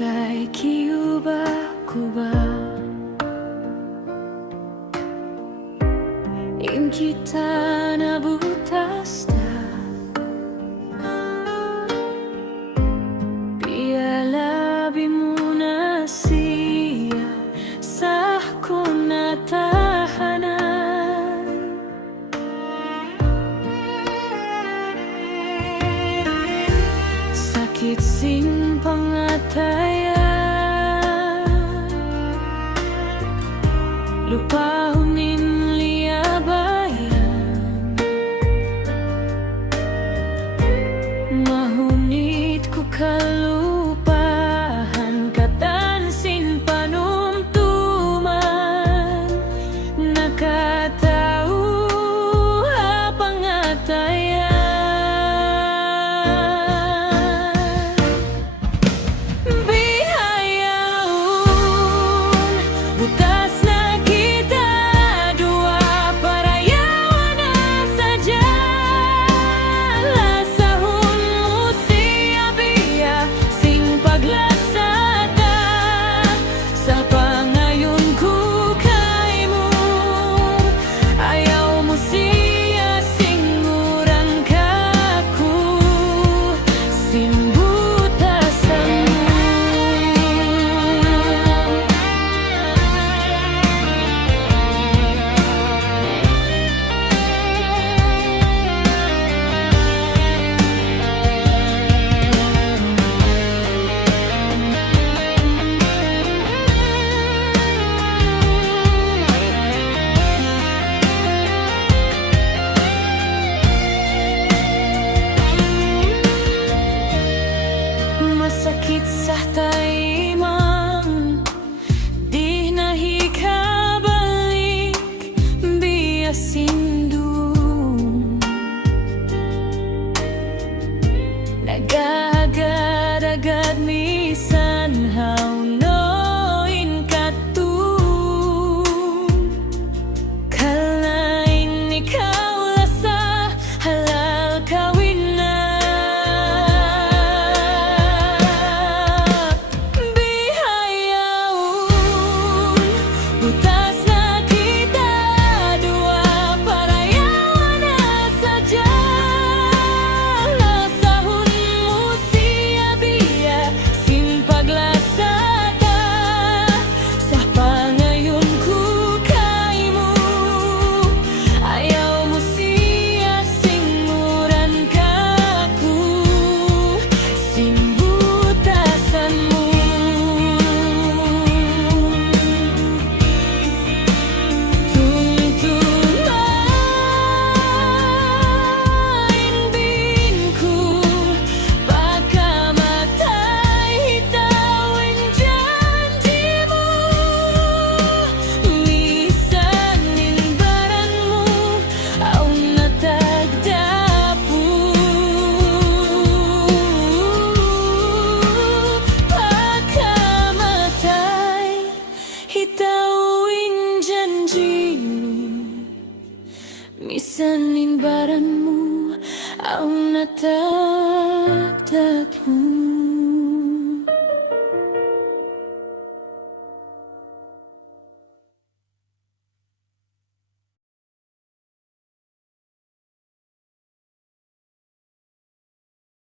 Tay kiuba kuba in kita nabutasta Pialabi muna siya sa kunatahanan Sakit sing pangatayan Lupahunin liabayan Mahunit ko kalupahan Katansin panumtuman Nakatao pangatayan Bihayaon butas na kita dua parayawan na sadya Lasahon mo siya biya sing paglasata Sa pangayon ko kay mo Ayaw mo siya singuran ka ko Simbutasan mo Masakit sa taimang Di nahikabalik Biyasindun Nagagad-agad misan haunoin katun Kalain ikaw lasa halal kawin na Butas na kita dua parayawan na sadya Lasahon mo siya biya sin paglasata Sa pangayon ko kay mo Ayaw mo siya singuran ka ko Simbutasan mo Hitawin janjimu Misanin baranmu Ang natagtagpo